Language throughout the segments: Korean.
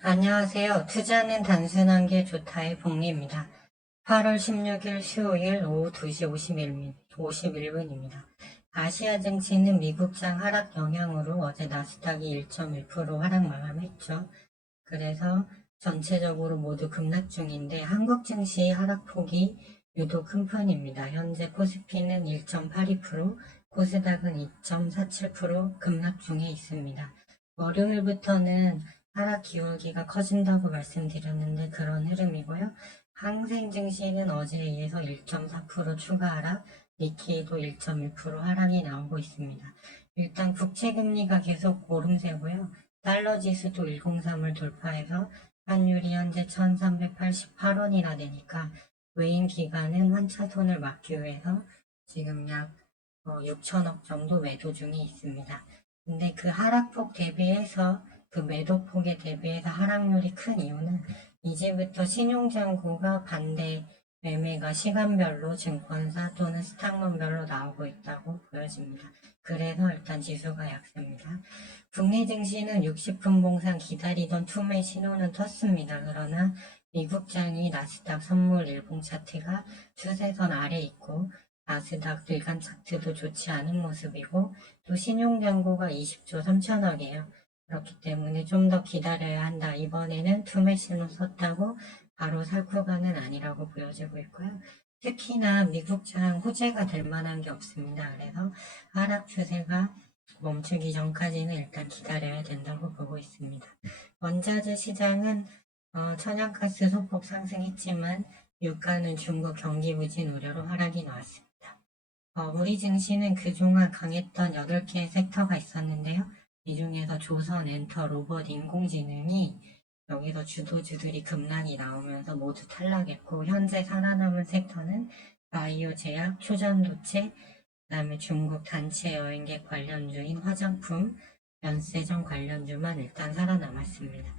안녕하세요. 투자는 단순한 게 좋다의 복리입니다. 8월 16일 수요일 오후 2시 51분입니다. 아시아 증시는 미국장 하락 영향으로 어제 나스닥이 1.1% 하락 마감했죠. 그래서 전체적으로 모두 급락 중인데 한국 증시 하락폭이 유독 큰 편입니다. 현재 코스피는 1.82%, 코스닥은 2.47% 급락 중에 있습니다. 월요일부터는 하락 기울기가 커진다고 말씀드렸는데 그런 흐름이고요. 항생 증시는 어제에 이어서 1.4% 추가 하락, 니케이도 1.1% 하락이 나오고 있습니다. 일단 국채금리가 계속 오름세고요. 달러 지수도 103을 돌파해서 환율이 현재 1388원이나 되니까 외인 기관은 환차손을 막기 위해서 지금 약 6천억 정도 매도 중에 있습니다. 근데 그 하락폭 대비해서 그 매도폭에 대비해서 하락률이 큰 이유는 이제부터 신용장구가 반대 매매가 시간별로 증권사 또는 스탁만별로 나오고 있다고 보여집니다. 그래서 일단 지수가 약세입니다. 국내 증시는 60분 봉상 기다리던 투매 신호는 텄습니다. 그러나 미국장이 나스닥 선물 일봉 차트가 추세선 아래 있고 나스닥 일간 차트도 좋지 않은 모습이고 또 신용장고가 20조 3천억이에요. 그렇기 때문에 좀 더 기다려야 한다. 이번에는 투매 신호 썼다고 바로 살구가는 아니라고 보여지고 있고요. 특히나 미국장 호재가 될 만한 게 없습니다. 그래서 하락 추세가 멈추기 전까지는 일단 기다려야 된다고 보고 있습니다. 원자재 시장은 천연가스 소폭 상승했지만 유가는 중국 경기 부진 우려로 하락이 나왔습니다. 우리 증시는 그동안 강했던 8개의 섹터가 있었는데요. 이 중에서 조선, 엔터, 로봇, 인공지능이 여기서 주도주들이 급락이 나오면서 모두 탈락했고 현재 살아남은 섹터는 바이오, 제약, 초전도체, 그다음에 중국 단체 여행객 관련주인 화장품, 면세점 관련주만 일단 살아남았습니다.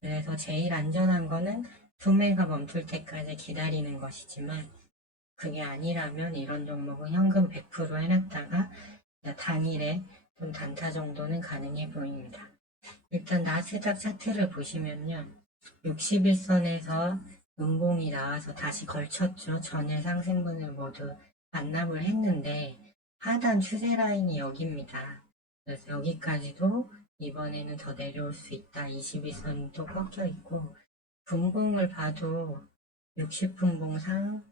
그래서 제일 안전한 거는 구매가 멈출 때까지 기다리는 것이지만 그게 아니라면 이런 종목은 현금 100% 해놨다가 당일에 좀 단타 정도는 가능해 보입니다. 일단 나스닥 차트를 보시면요. 61선에서 음봉이 나와서 다시 걸쳤죠. 전일 상승분을 모두 반납을 했는데 하단 추세 라인이 여기입니다. 그래서 여기까지도 이번에는 더 내려올 수 있다. 21선이 또 꺾여 있고 분봉을 봐도 60분봉상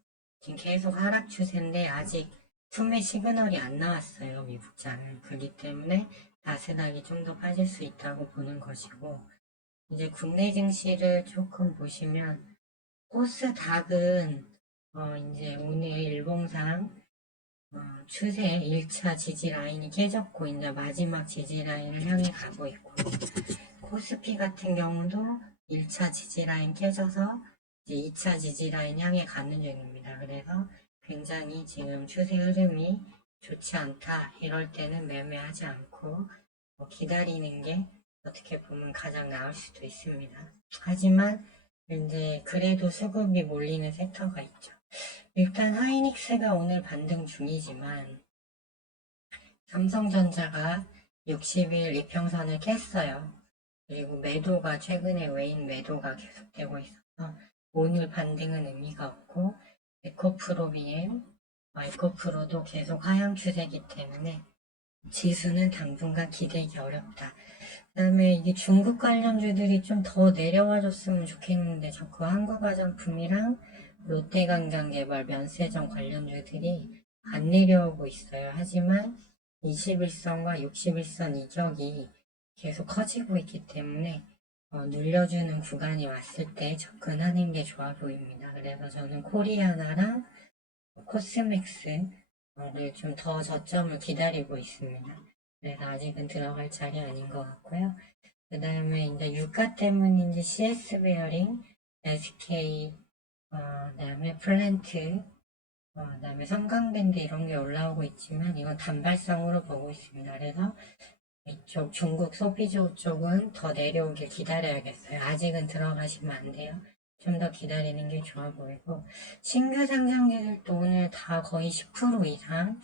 지금 계속 하락 추세인데 아직 투매 시그널이 안 나왔어요. 미국장은. 그렇기 때문에 나스닥이 좀 더 빠질 수 있다고 보는 것이고 이제 국내 증시를 조금 보시면 코스닥은 이제 오늘 일봉상 추세 1차 지지 라인이 깨졌고 이제 마지막 지지 라인을 향해 가고 있고 코스피 같은 경우도 1차 지지 라인 깨져서 이제 2차 지지 라인 향해 가는 중입니다. 그래서 굉장히 지금 추세 흐름이 좋지 않다. 이럴 때는 매매하지 않고 기다리는 게 어떻게 보면 가장 나을 수도 있습니다. 하지만 이제 그래도 수급이 몰리는 섹터가 있죠. 일단 하이닉스가 오늘 반등 중이지만 삼성전자가 60일 이평선을 깼어요. 그리고 매도가 최근에 외인 매도가 계속되고 있어서 오늘 반등은 의미가 없고 에코프로 BM, 에코프로도 계속 하향 추세이기 때문에 지수는 당분간 기대기 어렵다. 그 다음에 이게 중국 관련주들이 좀 더 내려와 줬으면 좋겠는데 자꾸 한국화장품이랑 롯데강장개발, 면세점 관련주들이 안 내려오고 있어요. 하지만 21선과 61선 이격이 계속 커지고 있기 때문에 눌려주는 구간이 왔을 때 접근하는 게 좋아 보입니다. 그래서 저는 코리아나랑 코스맥스를 좀 더 저점을 기다리고 있습니다. 그래서 아직은 들어갈 자리 아닌 것 같고요. 그 다음에 이제 유가 때문인지 CS 베어링, SK, 그다음에 플랜트, 그다음에 삼강밴드 이런 게 올라오고 있지만 이건 단발성으로 보고 있습니다. 그래서 이쪽 중국 소비주 쪽은 더 내려오길 기다려야겠어요. 아직은 들어가시면 안 돼요. 좀 더 기다리는 게 좋아 보이고 신규 상장주들도 오늘 다 거의 10% 이상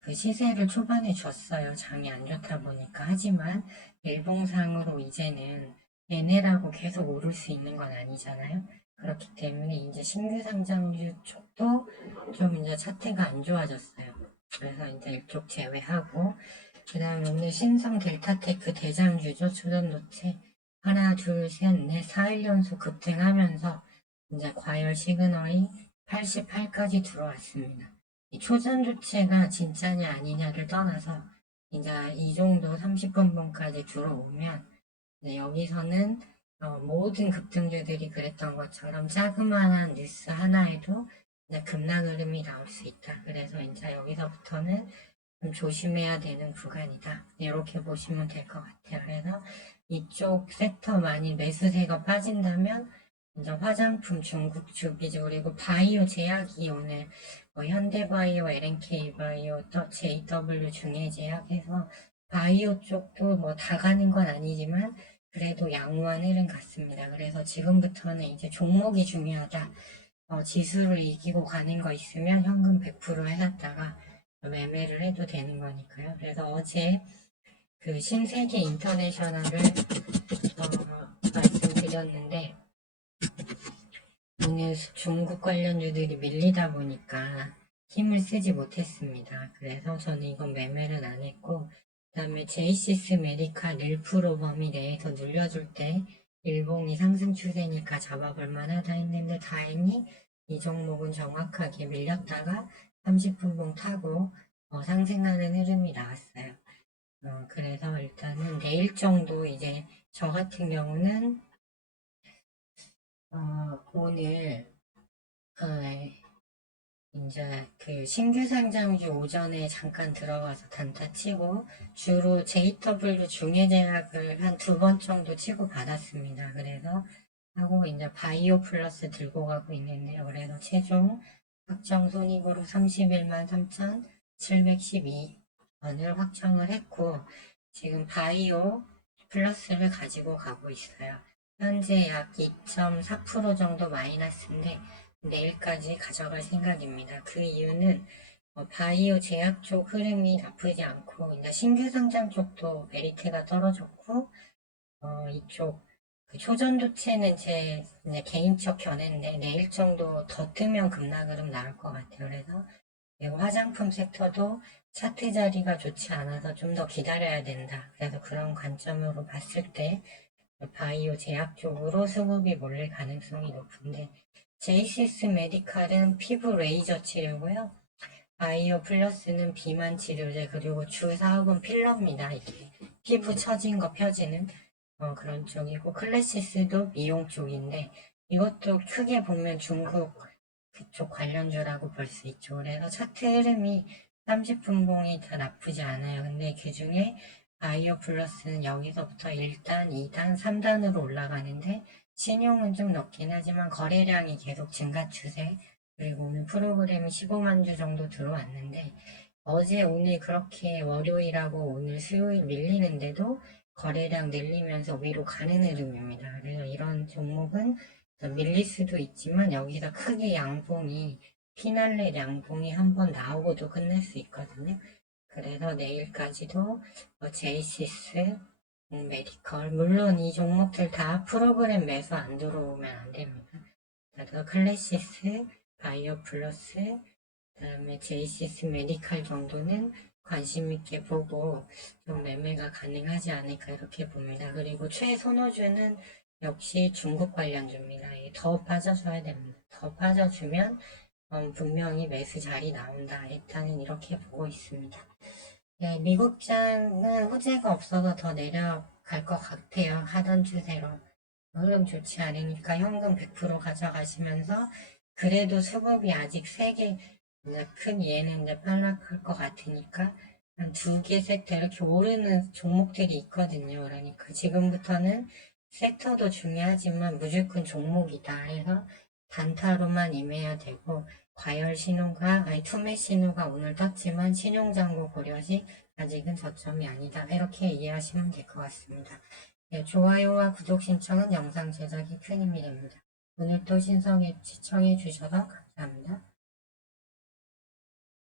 그 시세를 초반에 줬어요. 장이 안 좋다 보니까. 하지만 일봉상으로 이제는 얘네라고 계속 오를 수 있는 건 아니잖아요. 그렇기 때문에 이제 신규 상장주 쪽도 좀 이제 차트가 안 좋아졌어요. 그래서 이제 이쪽 제외하고, 그 다음에 오늘 신성 델타테크 대장주죠. 초전도체. 하나, 둘, 셋, 넷, 4일 연속 급등하면서 이제 과열 시그널이 88까지 들어왔습니다. 이 초전도체가 진짜냐 아니냐를 떠나서 이제 이 정도 30분봉까지 들어오면 여기서는 모든 급등주들이 그랬던 것처럼 자그마한 뉴스 하나에도 급락 흐름이 나올 수 있다. 그래서 이제 여기서부터는 좀 조심해야 되는 구간이다. 이렇게 보시면 될 것 같아요. 그래서 이쪽 섹터 많이 매수세가 빠진다면 이제 화장품, 중국 주기죠. 그리고 바이오 제약이 오늘 현대바이오, LNK바이오, 또 JW 중해제약해서 바이오 쪽도 뭐 다 가는 건 아니지만 그래도 양호한 흐름 같습니다. 그래서 지금부터는 이제 종목이 중요하다. 지수를 이기고 가는 거 있으면 현금 100% 해놨다가 매매를 해도 되는 거니까요. 그래서 어제 그 신세계 인터내셔널을 말씀드렸는데 오늘 중국 관련주들이 밀리다 보니까 힘을 쓰지 못했습니다. 그래서 저는 이건 매매는 안 했고, 그 다음에 제이시스 메디카 1% 범위 내에서 눌려줄 때 일봉이 상승 추세니까 잡아볼 만하다 했는데 다행히 이 종목은 정확하게 밀렸다가 30분봉 타고 상승하는 흐름이 나왔어요. 그래서 일단은 내일 정도 이제 저 같은 경우는 오늘 이제 그 신규 상장주 오전에 잠깐 들어가서 단타 치고 주로 JW 중해제약을 한 2번 정도 치고 받았습니다. 그래서 하고 이제 바이오 플러스 들고 가고 있는데요. 그래서 최종 확정 손익으로 31만 3,712원을 확정을 했고 지금 바이오 플러스를 가지고 가고 있어요. 현재 약 2.4% 정도 마이너스인데 내일까지 가져갈 생각입니다. 그 이유는 바이오 제약 쪽 흐름이 나쁘지 않고 이제 신규 상장 쪽도 메리트가 떨어졌고 이쪽 그 초전도체는 제 개인적 견해인데 내일 정도 더 뜨면 급락 흐름 나올 것 같아요. 그래서 화장품 섹터도 차트 자리가 좋지 않아서 좀 더 기다려야 된다. 그래서 그런 관점으로 봤을 때 바이오 제약 쪽으로 수급이 몰릴 가능성이 높은데 제이시스 메디칼은 피부 레이저 치료고요. 바이오 플러스는 비만 치료제 그리고 주 사업은 필러입니다. 이렇게 피부 처진 거 펴지는 그런 쪽이고 클래시스도 미용 쪽인데 이것도 크게 보면 중국 그쪽 관련주라고 볼 수 있죠. 그래서 차트 흐름이 30분봉이 다 나쁘지 않아요. 근데 그 중에 바이오 플러스는 여기서부터 1단, 2단, 3단으로 올라가는데 신용은 좀 높긴 하지만 거래량이 계속 증가 추세 그리고 오늘 프로그램이 15만 주 정도 들어왔는데 어제 오늘 그렇게 월요일하고 오늘 수요일 밀리는데도 거래량 늘리면서 위로 가는 흐름입니다. 그래서 이런 종목은 밀릴 수도 있지만 여기서 크게 양봉이 피날레 양봉이 한번 나오고도 끝낼 수 있거든요. 그래서 내일까지도 제이시스, 메디컬 물론 이 종목들 다 프로그램 매수 안 들어오면 안 됩니다. 그래서 클래시스, 바이오 플러스, 그다음에 제이시스 메디칼 정도는 관심 있게 보고 좀 매매가 가능하지 않을까 이렇게 봅니다. 그리고 최선호주는 역시 중국 관련주입니다. 더 빠져줘야 됩니다. 더 빠져주면 분명히 매수 자리 나온다. 일단은 이렇게 보고 있습니다. 네, 미국장은 호재가 없어서 더 내려갈 것 같아요. 하던 추세로. 흐름 좋지 않으니까 현금 100% 가져가시면서 그래도 수급이 아직 3개 큰 얘는 이제 빨락할 것 같으니까 한 2개 섹터 이렇게 오르는 종목들이 있거든요. 그러니까 지금부터는 섹터도 중요하지만 무조건 종목이다 해서 단타로만 임해야 되고 과열 신호가 투매 신호가 오늘 떴지만 신용장고 고려시 아직은 저점이 아니다. 이렇게 이해하시면 될 것 같습니다. 네, 좋아요와 구독 신청은 영상 제작이 큰 힘이 됩니다. 오늘도 신성에 시청해 주셔서 감사합니다.